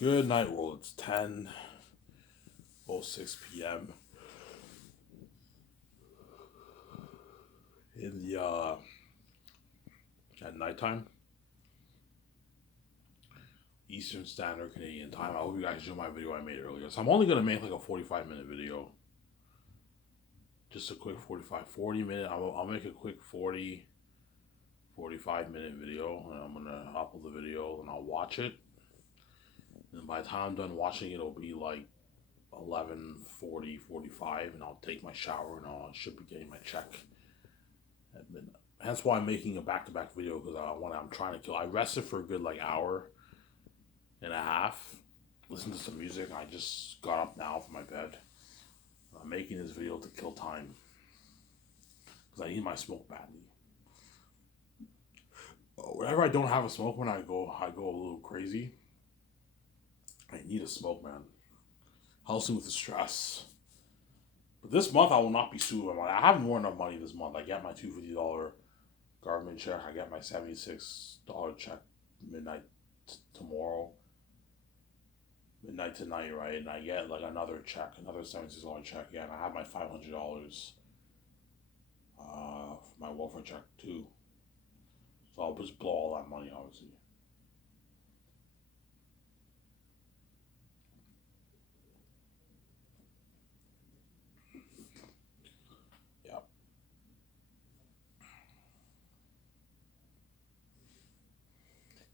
Good night, world. It's 10:06 p.m. in the at nighttime, Eastern Standard Canadian time. I hope you guys enjoyed my video I made earlier. So I'm only gonna make like a 45-minute video, just a quick 40 minute. I'll make a quick 45-minute video, and I'm gonna upload the video and I'll watch it. And by the time I'm done watching it, it'll be like 11:40, 45, and I'll take my shower and I should be getting my check at midnight. Hence why I'm making a back-to-back video, because I'm trying to kill. I rested for a good like hour and a half, listened to some music. I just got up now from my bed. I'm making this video to kill time because I need my smoke badly. Whenever I don't have a smoke, when I go a little crazy. I need a smoke, man. Helps me with the stress. But this month I will not be sued. I have more enough money this month. I get my $250 government check. I get my $76 check midnight tomorrow. Midnight tonight, right? And I get like another check, another $76 check. Yeah, and I have my $500 for my welfare check too. So I'll just blow all that money, obviously. Yeah.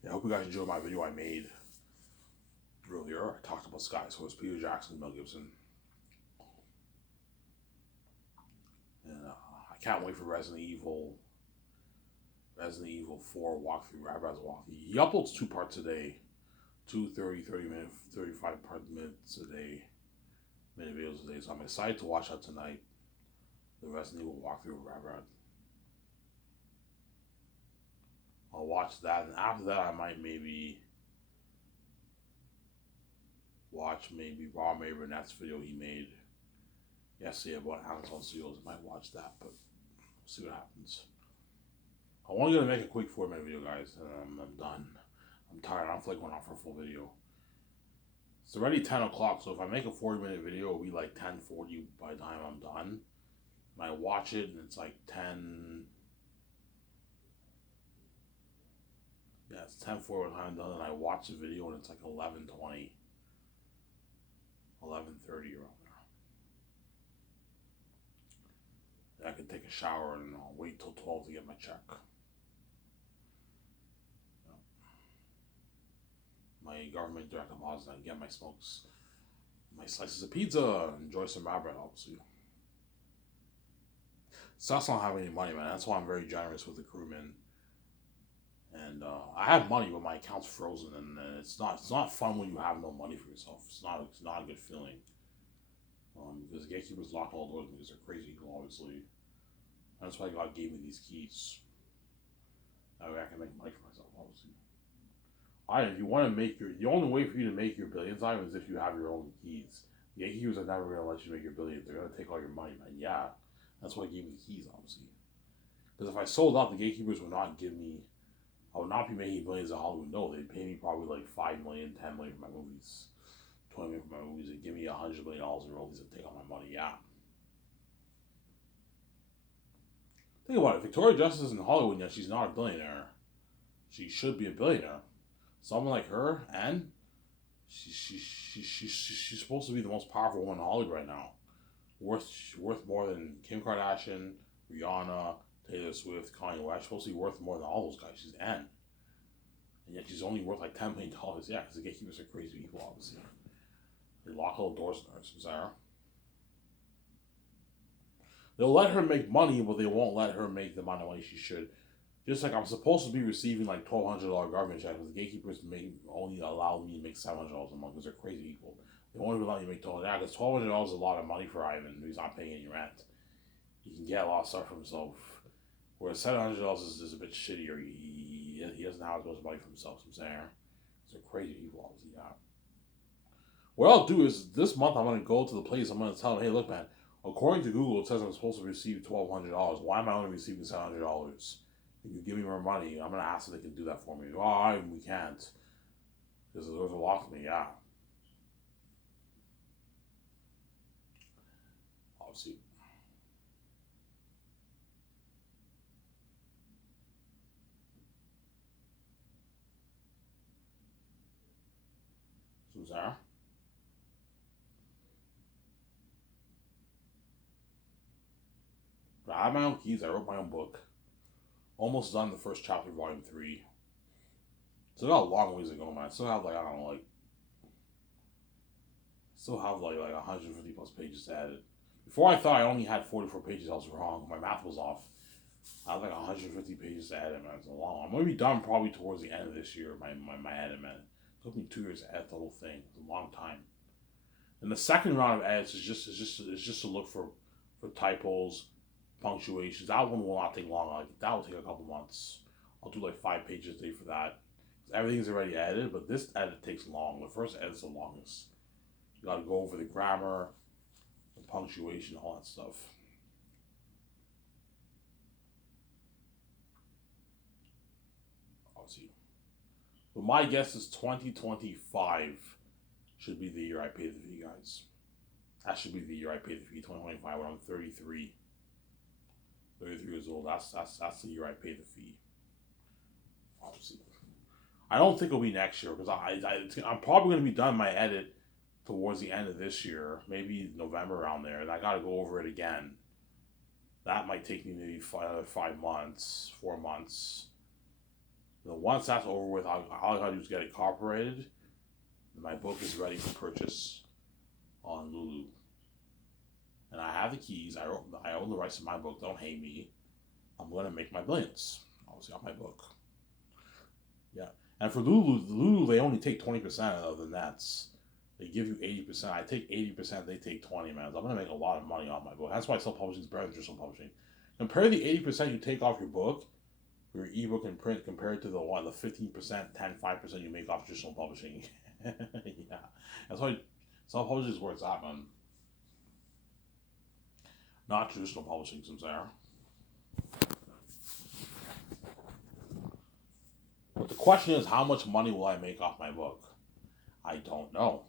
Yeah, I hope you guys enjoyed my video I made earlier. I talked about Sky Source, Peter Jackson, Mel Gibson. And I can't wait for Resident Evil 4 walkthrough, Rabbi's walkthrough. He uploads 2 parts a day. 30 minute, 35 minutes a day. Minute videos a day. So I'm excited to watch that tonight. The Resident Evil walkthrough of Rabbi. I'll watch that, and after that I might maybe watch Rob Burnet's video he made yesterday about Amazon Studios. I might watch that, but we'll see what happens. I'm only gonna make a quick 4-minute video, guys, and I'm done. I'm tired. I don't feel like going on for a full video. It's already 10 o'clock, so if I make a 40-minute video, it'll be like 10:40 by the time I'm done. And I watch it, and it's like 10. Yeah, it's 10:40 by the time I'm done, and I watch the video, and it's like 11:20, 11:30 around there. Then I can take a shower, and I'll wait till 12 to get my check. My government direct deposit, and get my smokes, my slices of pizza, enjoy some rye bread, obviously. So that's not having any money, man. That's why I'm very generous with the crewmen. And I have money, but my account's frozen, and it's not fun when you have no money for yourself. It's not a good feeling. Because the gatekeepers lock all doors because they're crazy people, obviously. That's why God gave me these keys. That way I can make money for myself, obviously. If you want to the only way for you to make your billions, is if you have your own keys. The gatekeepers are never going to let you make your billions. They're going to take all your money, man. Yeah, that's why I gave me the keys, obviously. Because if I sold out, the gatekeepers would not give me. I would not be making billions in Hollywood. No, they'd pay me probably like $5 million, $10 million for my movies, $20 million for my movies. They'd give me $100 million in royalties and take all my money. Yeah. Think about it. Victoria Justice is in Hollywood, yet she's not a billionaire. She should be a billionaire. Someone like her, and she's supposed to be the most powerful woman in Hollywood right now. Worth more than Kim Kardashian, Rihanna, Taylor Swift, Kanye West. She's supposed to be worth more than all those guys. She's Anne. And yet she's only worth like $10 million. Yeah, because the gatekeepers are crazy people, obviously. They lock all the doors on her, Sarah. They'll let her make money, but they won't let her make the amount of money she should. Just like I'm supposed to be receiving like $1,200 government checks, but the gatekeepers only allow me to make $700 a month because they're crazy people. They won't even let me make $1,200 because $1,200 is a lot of money for Ivan. He's not paying any rent. He can get a lot of stuff for himself. Whereas $700 is a bit shittier. He doesn't have as much money for himself. So I'm saying they're crazy people, obviously. Yeah. What I'll do is this month I'm gonna go to the place. I'm gonna tell them, hey, look, man. According to Google, it says I'm supposed to receive $1,200. Why am I only receiving $700? If you give me more money, I'm gonna ask if they can do that for me. Oh, we can't. Because doors are locked for me. Yeah, obviously. So Sarah, but I have my own keys. I wrote my own book. Almost done the first chapter, volume three. Still got a long ways to go, man. Still have like I don't know, like still have like 150 plus pages to edit. Before I thought I only had 44 pages. I was wrong. My math was off. I have like 150 pages to edit, man. It's a long. I'm gonna be done probably towards the end of this year. My edit, man. It took me 2 years to edit the whole thing. It's a long time. And the second round of edits is just to look for typos, punctuations. That one will not take long. Like that will take a couple months. I'll do like 5 pages a day for that. Everything's already edited, but this edit takes long. The first edit's the longest. You gotta go over the grammar, the punctuation, all that stuff. Obviously. But my guess is 2025 should be the year I pay the fee, guys. That should be the year I pay the fee. 2025 when I'm 33. 33 years old. That's the year I pay the fee. Obviously. I don't think it'll be next year because I'm probably going to be done my edit towards the end of this year, maybe November around there, and I got to go over it again. That might take me maybe another 5 months, 4 months. And once that's over with, all I got to do is get it copyrighted, and my book is ready for purchase on Lulu. And I have the keys. I own the rights to my book. Don't hate me. I'm going to make my billions. Obviously, on my book. Yeah. And for Lulu, they only take 20% of the nets. They give you 80%. I take 80%. They take 20. Man, so I'm gonna make a lot of money on my book. That's why self-publishing is better than traditional publishing. Compare the 80% you take off your book, your ebook and print, compared to the 15%, 10, 5% you make off traditional publishing. Yeah, that's why self-publishing is where it's at, man. Not traditional publishing, Samsara. But the question is, how much money will I make off my book? I don't know.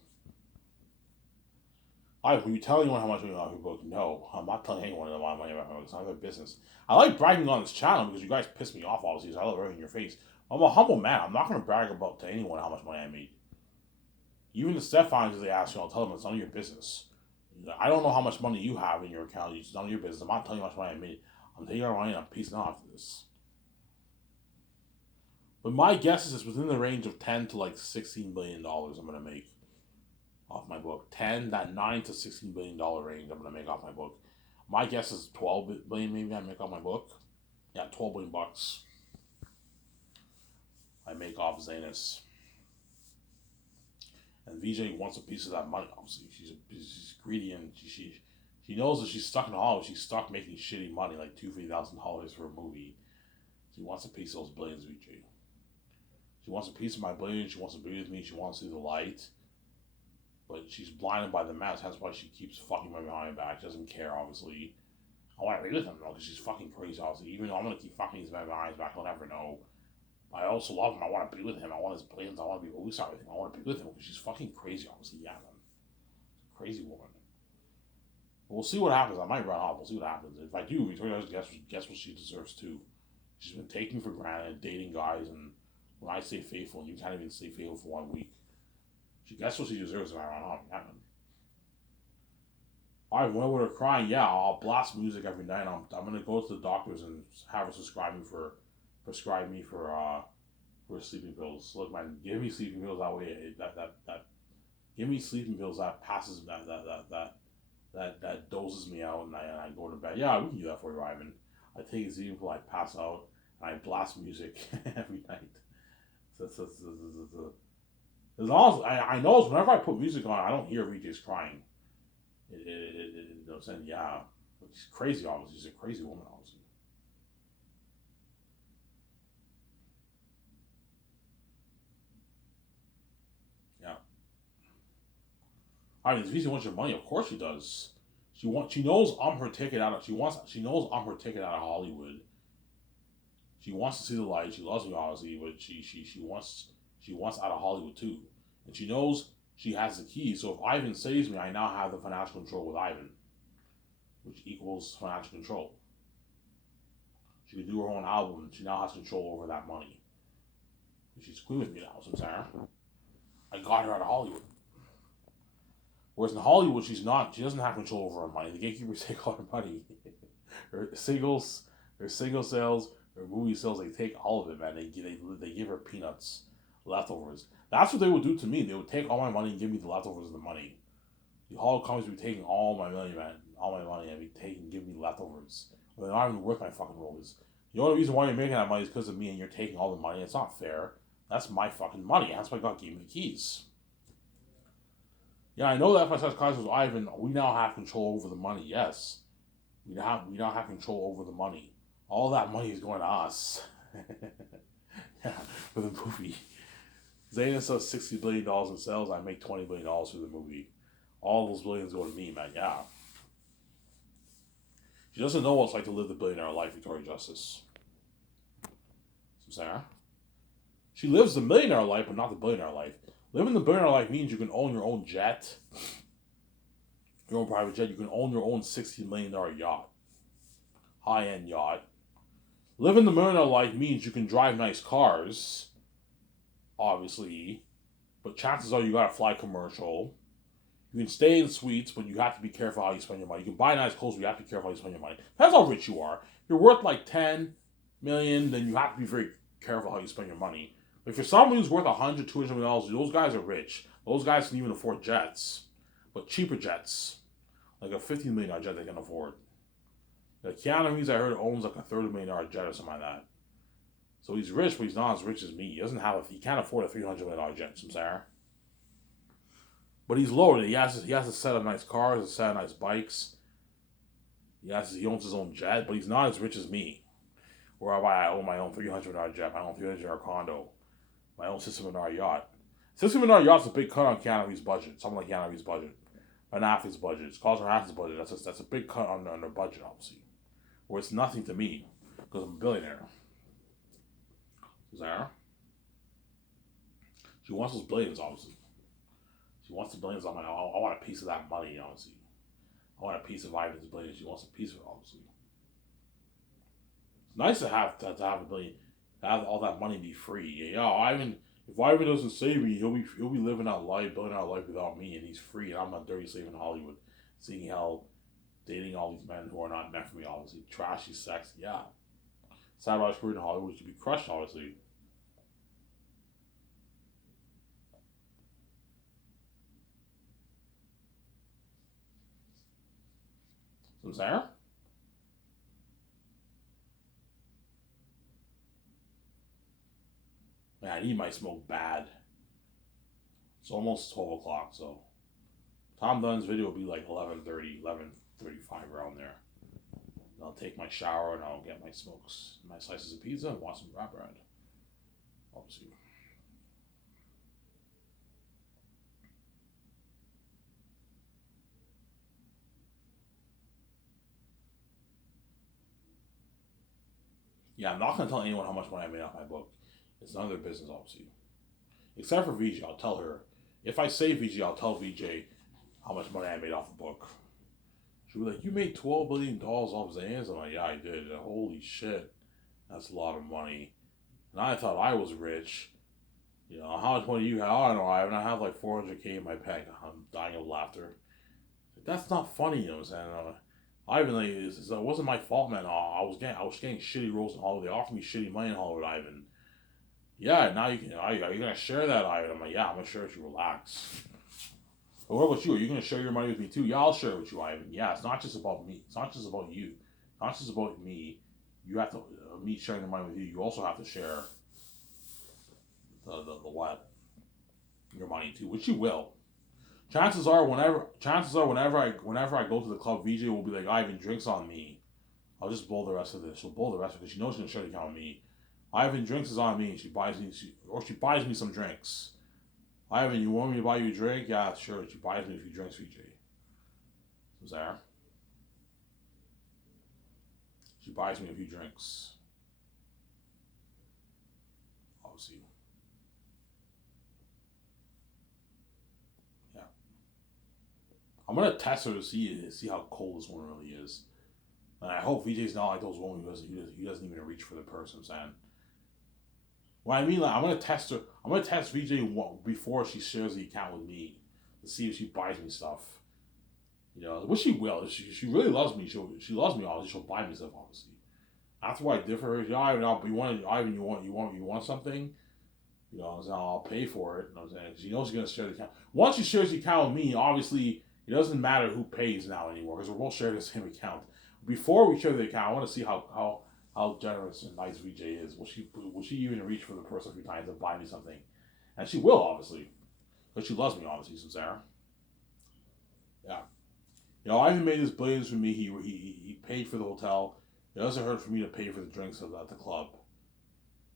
Will you tell anyone how much money off your book? No, I'm not telling anyone a lot of money about my book. It's not their business. I like bragging on this channel because you guys piss me off all these. I love everything in your face. I'm a humble man. I'm not going to brag about to anyone how much money I made. Even the Stephans, if they ask you, I'll tell them it's none of your business. I don't know how much money you have in your account. It's none of your business. I'm not telling you how much money I made. I'm taking our money and I'm piecing off this. But my guess is it's within the range of $10 to like $16 billion I'm gonna make off my book. 10, that $9 to $16 billion range I'm gonna make off my book. My guess is 12 billion maybe I make off my book. Yeah, 12 billion bucks I make off Zanus. And VJ wants a piece of that money. Obviously, she's greedy and she knows that she's stuck in Hollywood. She's stuck making shitty money, like $2,000-$3,000 for a movie. She wants a piece of those billions, VJ. She wants a piece of my billion. She wants to be with me. She wants to see the light. But she's blinded by the mask. That's why she keeps fucking my behind my back. She doesn't care, obviously. I want to be with him, though, because she's fucking crazy, obviously. Even though I'm going to keep fucking his behind his back, he'll never know. I also love him. I want to be with him. I want his billions. I want to be movie star with him. I want to be with him because she's fucking crazy, obviously. Yeah, man. She's a crazy woman. But we'll see what happens. I might run off. We'll see what happens. If I do, Victoria, guess what she deserves, too. She's been taken for granted, dating guys, and when I say faithful, and you can't even stay faithful for 1 week. She guess what she deserves if I run off. Yeah, man. Alright, when we're crying, yeah, I'll blast music every night. I'm gonna go to the doctors and have her prescribe me for sleeping pills. Look, man, give me sleeping pills that way. Give me sleeping pills that passes that doses me out and I go to bed. Yeah, we can do that for you, Ivan. I take a sleeping pill, I pass out, and I blast music every night. As long as I know, whenever I put music on, I don't hear VJ's crying. You know what I'm saying? Yeah. She's crazy, obviously. She's a crazy woman, obviously. Yeah. I mean, VJ wants your money. Of course she does. She knows I'm her ticket out of she knows I'm her ticket out of Hollywood. She wants to see the light. She loves me, obviously, but she wants out of Hollywood too. And she knows she has the keys. So if Ivan saves me, I now have the financial control with Ivan, which equals financial control. She can do her own album, and she now has control over that money. And she's queen with me now, so I'm saying, I got her out of Hollywood. Whereas in Hollywood, she's not. She doesn't have control over her money. The gatekeepers take all her money. her singles, her single sales, her movie sales, they take all of it, man. They give her peanuts, leftovers. That's what they would do to me. They would take all my money and give me the leftovers of the money. The Hollywood companies would be taking all my money, man. All my money and be taking, give me leftovers. They're not even worth my fucking roles. The only reason why you're making that money is because of me and you're taking all the money. It's not fair. That's my fucking money. That's why God gave me the keys. Yeah, I know that if I start contracts with Ivan, we now have control over the money. Yes, we now have control over the money. All that money is going to us. Yeah, for the movie. Zayn sells $60 billion in sales. I make $20 billion for the movie. All those billions go to me, man. Yeah. She doesn't know what it's like to live the billionaire life, Victoria Justice. Sarah. She lives the millionaire life, but not the billionaire life. Living the billionaire life means you can own your own jet, your own private jet. You can own your own $60 million yacht, high-end yacht. Living the millionaire life means you can drive nice cars, obviously, but chances are you gotta fly commercial. You can stay in suites, but you have to be careful how you spend your money. You can buy nice clothes, but you have to be careful how you spend your money. That's how rich you are. If you're worth like $10 million, then you have to be very careful how you spend your money. If you're someone who's worth $100, $200 million, those guys are rich. Those guys can even afford jets, but cheaper jets, like a $15 million jet they can afford. The Keanu Reeves, I heard, owns like a $30 million jet or something like that. So he's rich, but he's not as rich as me. He can't afford a $300 million jet, I'm sorry. But he's lower. He has a set of nice cars, a set of nice bikes. He owns his own jet, but he's not as rich as me. Where I own my own $300 million jet, my own $300 million condo, my own $60 million yacht. $60 million yacht's a big cut on Keanu Reeves' budget. Something like Keanu Reeves' budget, an athlete's budget. It's Carlton Athlete's budget. That's a big cut on their budget, obviously. Where it's nothing to me because I'm a billionaire. Zara. She wants those billions, obviously. She wants the billions. I want a piece of that money, obviously. I want a piece of Ivan's billions. She wants a piece of it, obviously. It's nice to have a billion, to have all that money be free. Yeah, Ivan. If Ivan doesn't save me, he'll be living that life, building out life without me, and he's free, and I'm a dirty slave in Hollywood, seeing hell, dating all these men who are not meant for me. Obviously, trashy, sexy. Yeah, sad about his career in Hollywood should be crushed, obviously. So Sarah? Man, I need my smoke bad. It's almost 12 o'clock, so Tom Dunn's video will be like 11:30, 11:35 around there. And I'll take my shower and I'll get my smokes, my slices of pizza, and want some wrap bread. Obviously. Yeah, I'm not going to tell anyone how much money I made off my book. It's none of their business, obviously. Except for VJ, I'll tell her. If I say VJ, I'll tell VJ how much money I made off the book. She'll be like, "You made $12 billion off Zans?" I'm like, "Yeah, I did." And holy shit, that's a lot of money. And I thought I was rich. You know, how much money you have? I don't know. I have like 400K in my bank. I'm dying of laughter. That's not funny, you know what I'm saying? Ivan, like, it wasn't my fault, man. I was getting shitty roles in Hollywood. They offered me shitty money in Hollywood, Ivan. Yeah, now you can. Are you gonna share that, Ivan? I'm like, yeah, I'm gonna share it with you. Relax. But what about you? Are you gonna share your money with me too? Yeah, I'll share it with you, Ivan. Yeah, it's not just about me. It's not just about you. It's not just about me. You have to me sharing the money with you. You also have to share the what your money too, which you will. Whenever I go to the club, VJ will be like, "Ivan, drinks on me." I'll just bowl the rest of this. She'll bowl the rest of it because she knows she's gonna share the account with me. Ivan, drinks is on me. She buys me some drinks. Ivan, you want me to buy you a drink? Yeah, sure. She buys me a few drinks, VJ. Who's there? She buys me a few drinks. Obviously. I'm gonna test her to see how cold this one really is. And I hope VJ's not like those women who doesn't even reach for the purse. I'm saying. What I mean, like, I'm gonna test her. I'm gonna test VJ before she shares the account with me to see if she buys me stuff. You know, which she will. If she really loves me, she loves me. Obviously, she'll buy me stuff. Obviously, that's why I differ. Yeah, Ivan, you want something. You know, so I'll pay for it. You know what I'm saying? She knows she's gonna share the account. Once she shares the account with me, obviously it doesn't matter who pays now anymore because we're both sharing the same account. Before we share the account, I want to see how generous and nice VJ is. Will she even reach for the purse a few times and buy me something? And she will, obviously, because she loves me, obviously, since Sarah. Yeah. You know, Ivan made his billions for me. He paid for the hotel. It doesn't hurt for me to pay for the drinks at the club,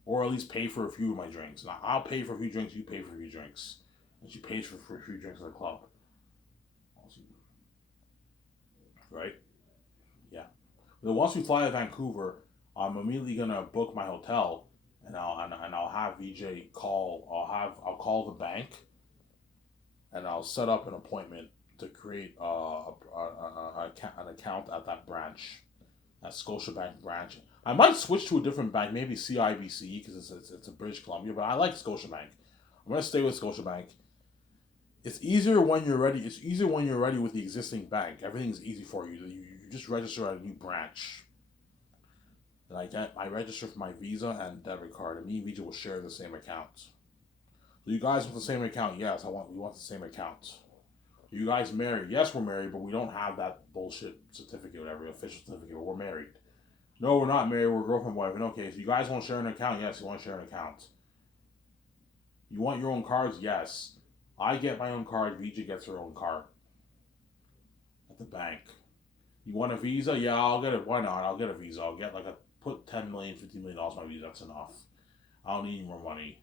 or at least pay for a few of my drinks. And I'll pay for a few drinks. You pay for a few drinks, and she pays for a few drinks at the club. Right? Yeah. Then once we fly to Vancouver, I'm immediately gonna book my hotel, and I'll have VJ call. I'll call the bank, and I'll set up an appointment to create an account at that branch, that Scotiabank branch. I might switch to a different bank, maybe CIBC, because it's a British Columbia, but I like Scotiabank. I'm gonna stay with Scotiabank. It's easier when you're ready. It's easier when you're ready with the existing bank. Everything's easy for you. You just register at a new branch. And I register for my Visa and debit card, and me and Visa will share the same account. So you guys want the same account? Yes, we want the same account. Are you guys married? Yes, we're married, but we don't have that bullshit certificate, whatever, official certificate. But we're married. No, we're not married. We're girlfriend, boyfriend. Okay, so you guys want to share an account? Yes, you want to share an account. You want your own cards? Yes. I get my own card. VJ gets her own card at the bank. You want a Visa? Yeah, I'll get it. Why not? I'll get a Visa. I'll get put $10 million, $50 million on my Visa. That's enough. I don't need any more money.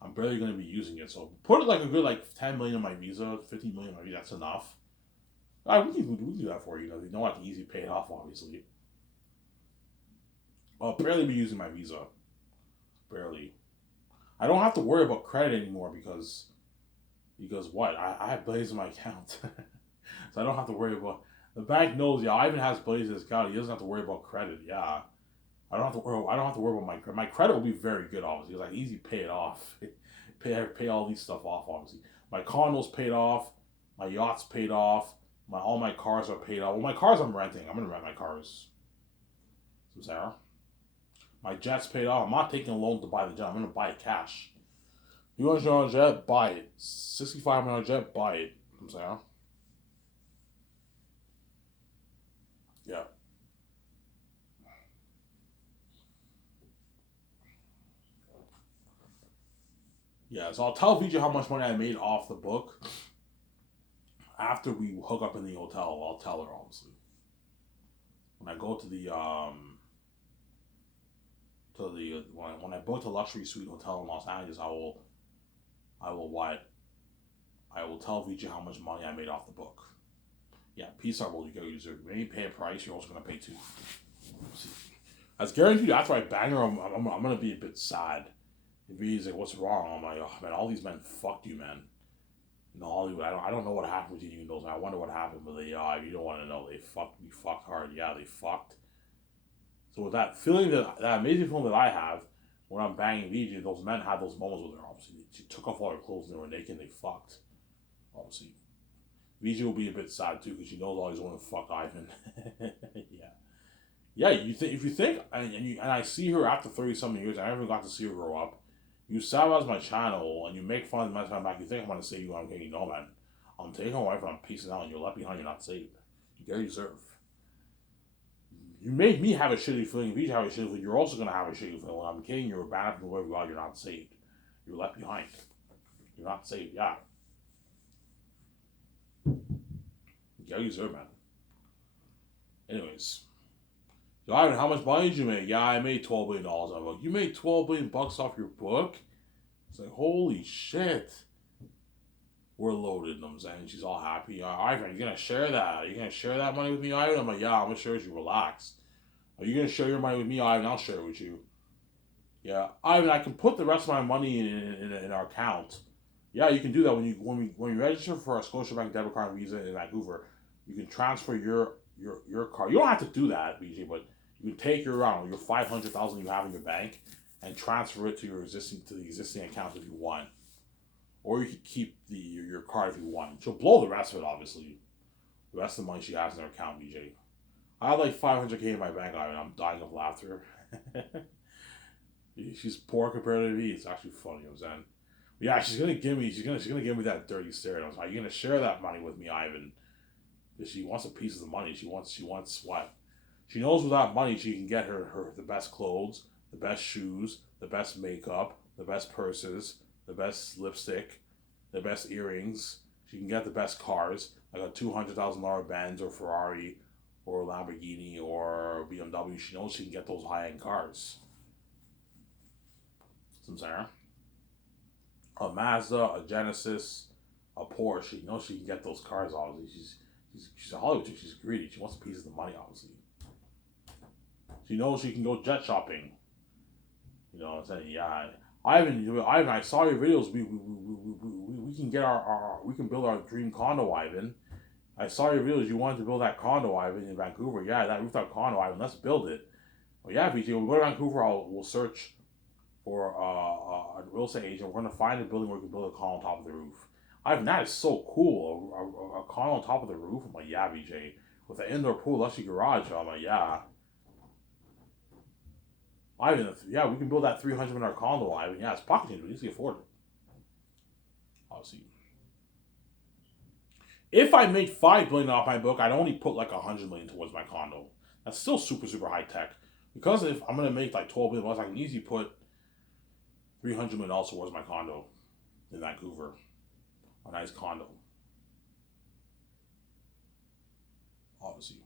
I'm barely going to be using it. So put a good 10 million on my Visa, 50 million on my Visa. That's enough. We can do that for you. You don't have to easy pay it off, obviously. I'll barely be using my Visa. Barely. I don't have to worry about credit anymore because what? I have Blaze in my account. So I don't have to worry about. The bank knows, yeah, Ivan has Blaze in his account. He doesn't have to worry about credit. Yeah. I don't have to worry about my credit. My credit will be very good, obviously. It's easy pay it off. pay all these stuff off, obviously. My condo's paid off. My yacht's paid off. All my cars are paid off. Well, my cars I'm renting. I'm gonna rent my cars. So Sarah. My jet's paid off. I'm not taking a loan to buy the jet. I'm gonna buy it cash. You want to jet? Buy it. $6,500 jet. Buy it. I'm saying. Yeah. Yeah. So I'll tell VJ how much money I made off the book after we hook up in the hotel. I'll tell her, obviously. When I go to when I book a luxury suite hotel in Los Angeles, I will tell VJ how much money I made off the book. Yeah, peace out, will you go user. When you pay a price, you're also gonna pay too. See, that's guaranteed. After I bang her, I'm gonna be a bit sad. If he's like, "What's wrong?" I'm like, "Oh man, all these men fucked you, man." In Hollywood, I don't know what happened with you, those. I wonder what happened, but you don't want to know. They fucked hard. Yeah, they fucked. So with that feeling, that amazing feeling that I have when I'm banging VJ, those men had those moments with her. Obviously, she took off all her clothes and they were naked. And they fucked. Obviously, VJ will be a bit sad too because she knows all he's going to fuck Ivan. Yeah, yeah. If you think and I see her after 30-something years, I never got to see her grow up. You sabotage my channel and you make fun of my back. You think I'm gonna save you? I'm getting no, man. I'm taking my wife and I'm piecing out, and you're left behind. You're not saved. You get what you deserve. You made me have a shitty feeling. If you have a shitty feeling, you're also gonna have a shitty feeling. When I'm kidding, you're bad from wherever you are. You're not saved. You're left behind. You're not saved. Yeah. You get what you deserve, man. Anyways. So Ivan, how much money did you make? Yeah, I made $12 billion on a book. You made $12 billion off your book? It's like, holy shit. We're loaded, you know what I'm saying? She's all happy. Ivan, are you going to share that? Are you going to share that money with me, Ivan? I'm like, yeah, I'm going to share it with you. Relax. Are you going to share your money with me, Ivan? I'll share it with you. Yeah. Ivan, I can put the rest of my money in our account. Yeah, you can do that when you register for a Scotiabank debit card and Visa in Vancouver. You can transfer your card. You don't have to do that, BG, but you can take your 500,000 you have in your bank and transfer it to the existing account if you want, or you can keep your card if you want. She'll blow the rest of it, obviously. The rest of the money she has in her account, BJ. I have like 500K in my bank, and I'm dying of laughter. She's poor compared to me. It's actually funny. You know what I'm saying? Yeah, she's gonna give me that dirty stare. And I was like, "Are you gonna share that money with me, Ivan?" Because she wants a piece of the money. She wants what? She knows with that money she can get her the best clothes, the best shoes, the best makeup, the best purses, the best lipstick, the best earrings. She can get the best cars, like a $200,000 Benz or Ferrari, or Lamborghini or BMW. She knows she can get those high end cars. Some Sarah, a Mazda, a Genesis, a Porsche. She knows she can get those cars. Obviously, she's a Hollywood chick. She's greedy. She wants a piece of the money. Obviously, she knows she can go jet shopping. You know what I'm saying? Yeah. Ivan, I saw your videos. We can get we can build our dream condo, Ivan. I saw your videos. You wanted to build that condo, Ivan, in Vancouver. Yeah, that rooftop condo, Ivan. Let's build it. Well, yeah, VJ. We'll go to Vancouver. We'll search for a real estate agent. We're gonna find a building where we can build a condo on top of the roof. Ivan, that is so cool. A condo on top of the roof. I'm like, yeah, VJ. With an indoor pool, luxury garage. I'm like, yeah. Ivan, yeah, we can build that 300 million condo, Ivan. Yeah, it's pocket change. We easily afford it. Obviously. If I made $5 billion off my book, I'd only put like 100 million towards my condo. That's still super, super high tech. Because if I'm gonna make like $12 billion, I can easily put $300 million towards my condo in Vancouver. A nice condo. Obviously.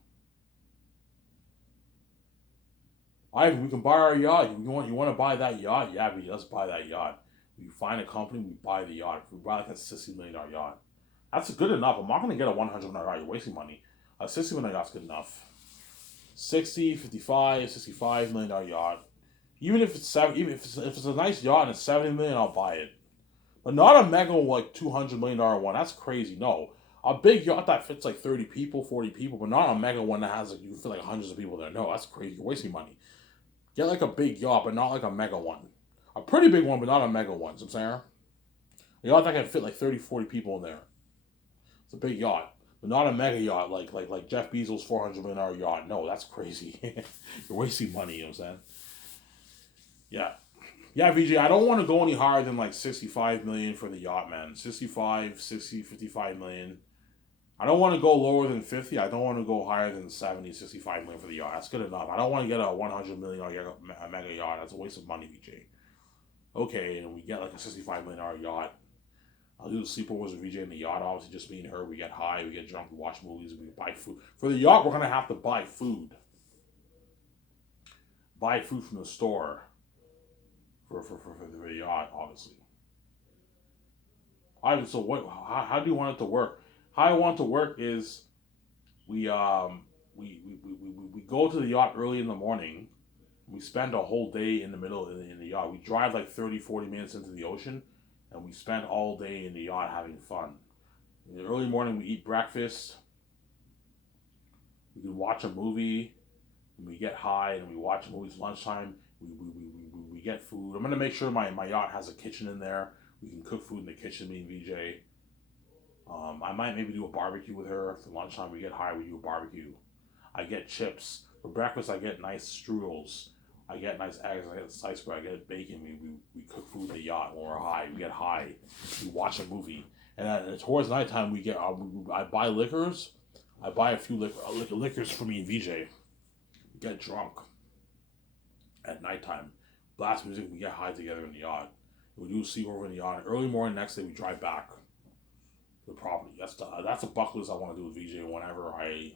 Ivan, we can buy our yacht. You want to buy that yacht? Yeah, let's buy that yacht. We find a company, we buy the yacht. We buy like a $60 million yacht. That's good enough. I'm not gonna get a $100 million yacht. You're wasting money. A $60 million yacht's good enough. 60, 55, $65 million yacht. Even if it's if it's a nice yacht and it's 70 million, I'll buy it. But not a mega like $200 million one. That's crazy. No, a big yacht that fits like 30 people, 40 people, but not a mega one that has like you fit like hundreds of people there. No, that's crazy. You're wasting money. Get like a big yacht, but not like a mega one. A pretty big one, but not a mega one. So I'm saying a yacht that can fit like 30, 40 people in there. It's a big yacht, but not a mega yacht like Jeff Bezos' $400 million yacht. No, that's crazy. You're wasting money. You know what I'm saying? Yeah. Yeah, VJ, I don't want to go any higher than like 65 million for the yacht, man. 65, 60, 55 million. I don't want to go lower than 50. I don't want to go higher than 70, 65 million for the yacht. That's good enough. I don't want to get a $100 million mega yacht. That's a waste of money, VJ. Okay, and we get like a $65 million yacht. I'll do the sleepovers with VJ in the yacht. Obviously, just me and her. We get high, we get drunk, we watch movies, we buy food. For the yacht, we're going to have to buy food. Buy food from the store for the yacht, obviously. So what? How do you want it to work? How I want it to work is we we go to the yacht early in the morning. We spend a whole day in the middle in the yacht. We drive like 30, 40 minutes into the ocean, and we spend all day in the yacht having fun. In the early morning, we eat breakfast. We can watch a movie. And we get high and we watch movies. Lunchtime, we get food. I'm gonna make sure my yacht has a kitchen in there. We can cook food in the kitchen, me and VJ. I might maybe do a barbecue with her. For lunchtime, we get high, we do a barbecue. I get chips. For breakfast, I get nice strudels. I get nice eggs. I get sliced bread. I get bacon. We cook food in the yacht when we're high. We get high. We watch a movie. And towards nighttime, I buy liquors. I buy a few liquors for me and VJ. Get drunk at nighttime. Blast music. We get high together in the yacht. We do a sleepover in the yacht. Early morning next day, we drive back to the property. That's a bucket list I want to do with VJ whenever I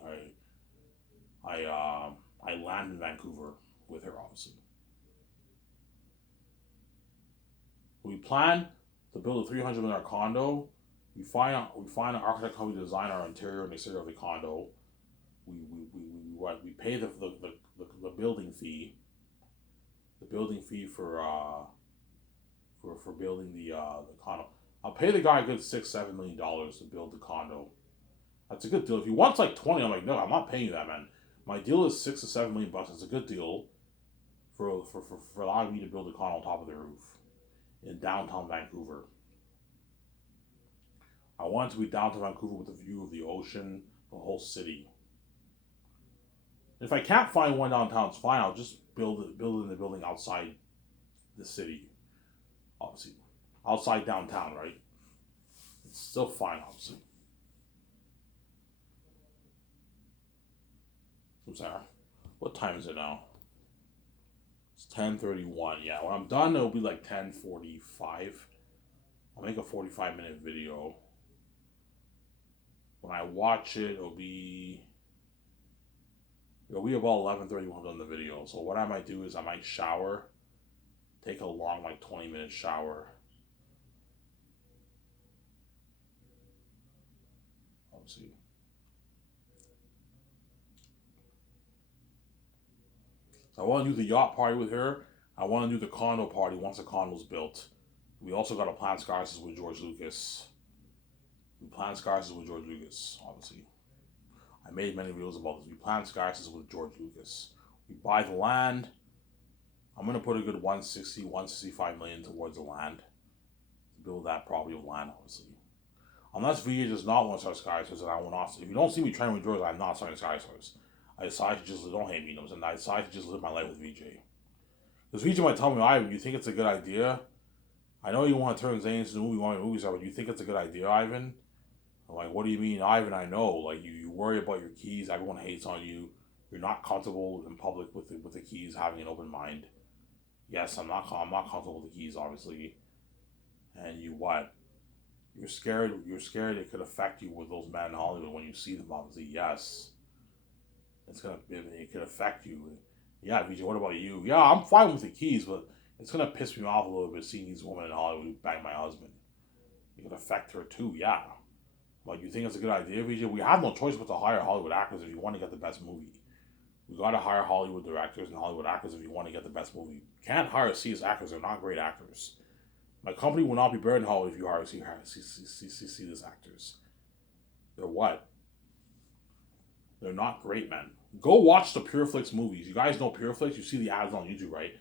land in Vancouver with her, obviously. We plan to build a $300 million condo. We find an architect company to design our interior and exterior of the condo. We pay the building fee. The building fee for building the condo. I'll pay the guy a good $6-7 million to build the condo. That's a good deal. If he wants like 20, I'm like, no, I'm not paying you that, man. My deal is $6 to $7 million. It's a good deal for allowing me to build a condo on top of the roof in downtown Vancouver. I want it to be downtown Vancouver with a view of the ocean, the whole city. If I can't find one downtown, it's fine. I'll just build in the building outside the city, obviously, outside downtown, right? It's still fine, obviously. I'm sorry. What time is it now? It's 10:31. Yeah, when I'm done, it'll be like 10:45. I'll make a 45-minute video. When I watch it, it'll be about 11:30 when I'm done the video. So what I might do is I might shower, take a long like 20-minute shower. Let's see. So I want to do the yacht party with her. I want to do the condo party once the condo's built. We also got to plan Skysis with George Lucas. We plan Skysis with George Lucas, obviously. I made many videos about this. We plan Skysis with George Lucas. We buy the land. I'm going to put a good 165 million towards the land. To build that property of land, obviously. Unless VJ does not want to start Skysis, and I will not. If you don't see me training with George, I'm not starting Skysis. I decide to just, don't hate me, and I decide to just live my life with VJ. Because VJ might tell me, Ivan, you think it's a good idea? I know you want to turn Zane into the movie, you want a movie star, but you think it's a good idea, Ivan? I'm like, what do you mean, Ivan? I know. Like, you worry about your keys. Everyone hates on you. You're not comfortable in public with the keys, having an open mind. Yes, I'm not comfortable with the keys, obviously. And you what? You're scared. You're scared it could affect you with those men in Hollywood when you see them, obviously. Yes. It could affect you. Yeah, VJ, what about you? Yeah, I'm fine with the keys, but it's gonna piss me off a little bit seeing these women in Hollywood who bang my husband. It could affect her too, yeah. But you think it's a good idea, VJ? We have no choice but to hire Hollywood actors if you want to get the best movie. We gotta hire Hollywood directors and Hollywood actors if you want to get the best movie. You can't hire C-list actors, they're not great actors. My company will not be buried in Hollywood if you hire C-list actors. They're what? They're not great, man. Go watch the Pureflix movies. You guys know Pureflix? You see the ads on YouTube, right?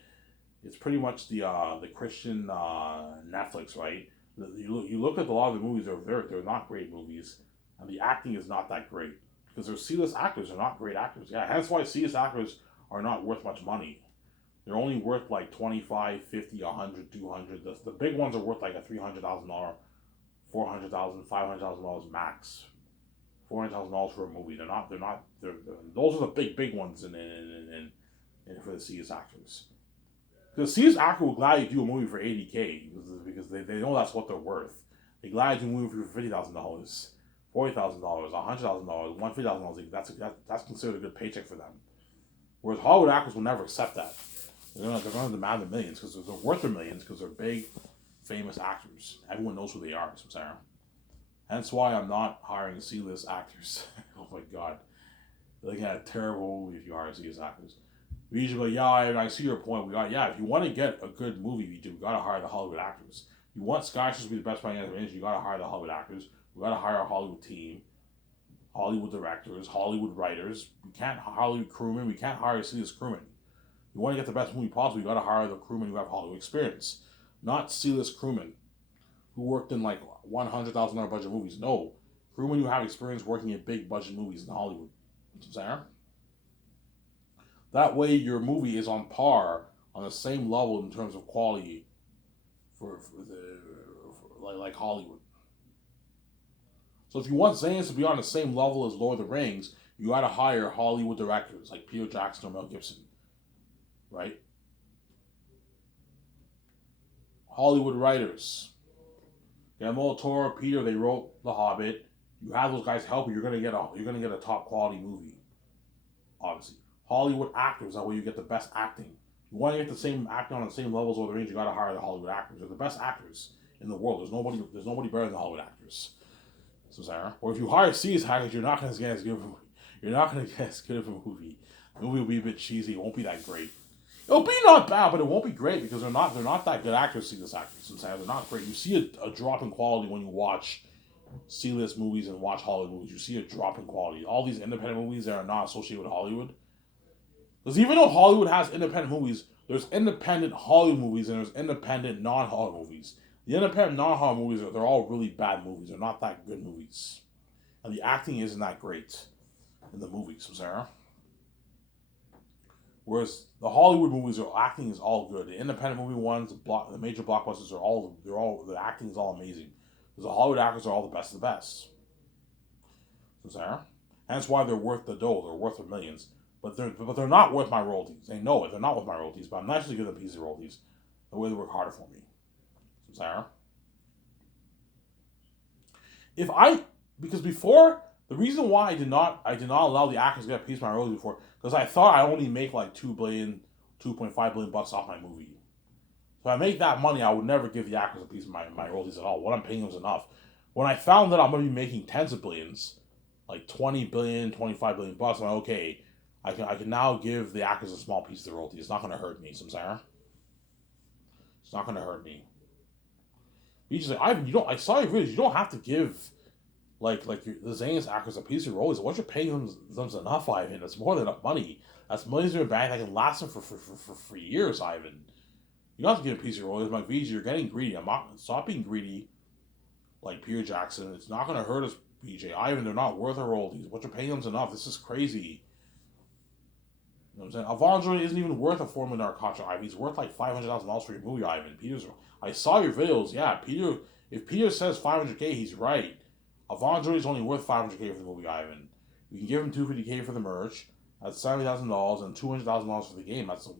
It's pretty much the Christian Netflix, right? You look at a lot of the movies; they're not great movies, and the acting is not that great because they're C-list actors. They're not great actors. Yeah, that's why C-list actors are not worth much money. They're only worth like 25, 50, 100, 200. The big ones are worth like a $300,000, $400,000, $500,000 max. $400,000 for a movie. They're those are the big ones in for the C-list actors. Because C-list actor will gladly do a movie for $80K because they know that's what they're worth. They gladly do a movie for $50,000, $40,000, $100,000, $150,000. That's considered a good paycheck for them. Whereas Hollywood actors will never accept that. They're going to demand the millions because they're worth their millions because they're big, famous actors. Everyone knows who they are. So Sarah. Hence why I'm not hiring C-list actors. Oh my god. They're looking at a terrible movie if you hire C-list actors. We usually, yeah, I see your point. If you want to get a good movie, we gotta hire the Hollywood actors. You want Skysis to be the best playing actor in the industry, you gotta hire the Hollywood actors. We gotta hire a Hollywood team, Hollywood directors, Hollywood writers. We can't Hollywood crewmen. We can't hire C-list crewmen. You want to get the best movie possible, you gotta hire the crewmen who have Hollywood experience, not C-list crewmen who worked in like $100,000 budget movies. No, crewmen who have experience working in big budget movies in Hollywood. Sarah? That way, your movie is on par, on the same level in terms of quality, like Hollywood. So if you want Zanes to be on the same level as Lord of the Rings, you got to hire Hollywood directors like Peter Jackson or Mel Gibson, right? Hollywood writers, Guillermo del Toro, Peter, they wrote The Hobbit. You have those guys help you. You're gonna get a top quality movie, obviously. Hollywood actors, that way you get the best acting. You want to get the same acting on the same levels of the range, you got to hire the Hollywood actors. They're the best actors in the world. There's nobody better than the Hollywood actors. So Sarah, or if you hire C-list actors, you're not going to get as good of a movie. The movie will be a bit cheesy. It won't be that great. It'll be not bad, but it won't be great because they're not that good actors. C-list actors, since they're not great. You see a drop in quality when you watch C-list movies and watch Hollywood movies. You see a drop in quality. All these independent movies that are not associated with Hollywood. Because even though Hollywood has independent movies, there's independent Hollywood movies and there's independent non-Hollywood movies. The independent non-Hollywood movies they're all really bad movies. They're not that good movies, and the acting isn't that great in the movies. Sarah. Whereas the Hollywood movies, their acting is all good. The independent movie ones, the major blockbusters the acting is all amazing. Because the Hollywood actors are all the best of the best. Sarah. Hence why they're worth the dough. They're worth the millions. But they're not worth my royalties. They know it. They're not worth my royalties. But I'm not actually giving them a piece of royalties. The way they work harder for me. Sarah. Because before, the reason why I did not allow the actors to get a piece of my royalties before, because I thought I only make like $2 billion, $2.5 billion bucks off my movie. So if I make that money, I would never give the actors a piece of my royalties at all. What I'm paying them is enough. When I found that I'm going to be making tens of billions, like 20 billion, 25 billion bucks, I'm like, okay, I can now give the actors a small piece of the royalty. It's not going to hurt me, Sarah. It's not going to hurt me. He's just like, Ivan, I saw your videos. You don't have to give the Zanus actors a piece of royalties. What you're paying them's enough, Ivan. That's more than enough money. That's millions in your bank that can last them for years, Ivan. You don't have to give a piece of royalties. Like, VJ, you're getting greedy. Stop being greedy like Peter Jackson. It's not going to hurt us, BJ. Ivan, they're not worth our royalties. What you're paying them's enough. This is crazy. You know what I'm saying? Avon isn't even worth a $4 million contract, Ivan. He's worth like $500,000 for your movie, Ivan. I saw your videos. Yeah, Peter. If Peter says $500K, he's right. Avon is only worth $500K for the movie, Ivan. You can give him $250K for the merch. That's $70,000 and $200,000 for the game. That's a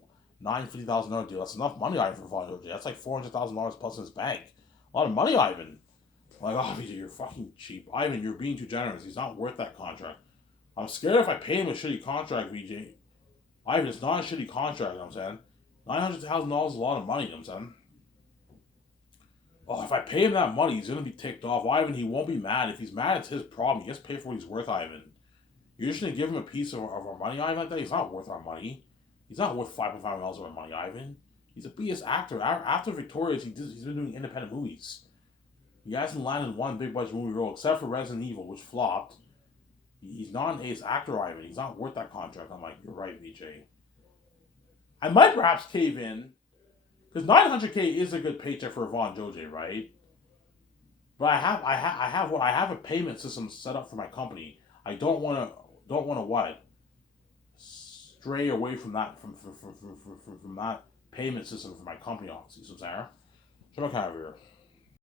$950,000 deal. That's enough money, Ivan, for Avon. That's like $400,000 plus in his bank. A lot of money, Ivan. I'm like, oh, VJ, you're fucking cheap. Ivan, you're being too generous. He's not worth that contract. I'm scared if I pay him a shitty contract, VJ. Ivan, it's not a shitty contract, you know what I'm saying? $900,000 is a lot of money, you know what I'm saying? Oh, if I pay him that money, he's going to be ticked off. Ivan, he won't be mad. If he's mad, it's his problem. He gets paid for what he's worth, Ivan. You're just going to give him a piece of our money, Ivan, like that? He's not worth our money. He's not worth $5.5 million of our money, Ivan. He's a BS actor. After Victorious, he's been doing independent movies. He hasn't landed one big budget movie role, except for Resident Evil, which flopped. He's not an ace actor, Ivan. He's not worth that contract. I'm like, you're right, VJ. I might perhaps cave in, because $900K is a good paycheck for Avon Joj, right? But I have a payment system set up for my company. I don't want to stray away from that from that payment system for my company, obviously. So Sarah, come over here.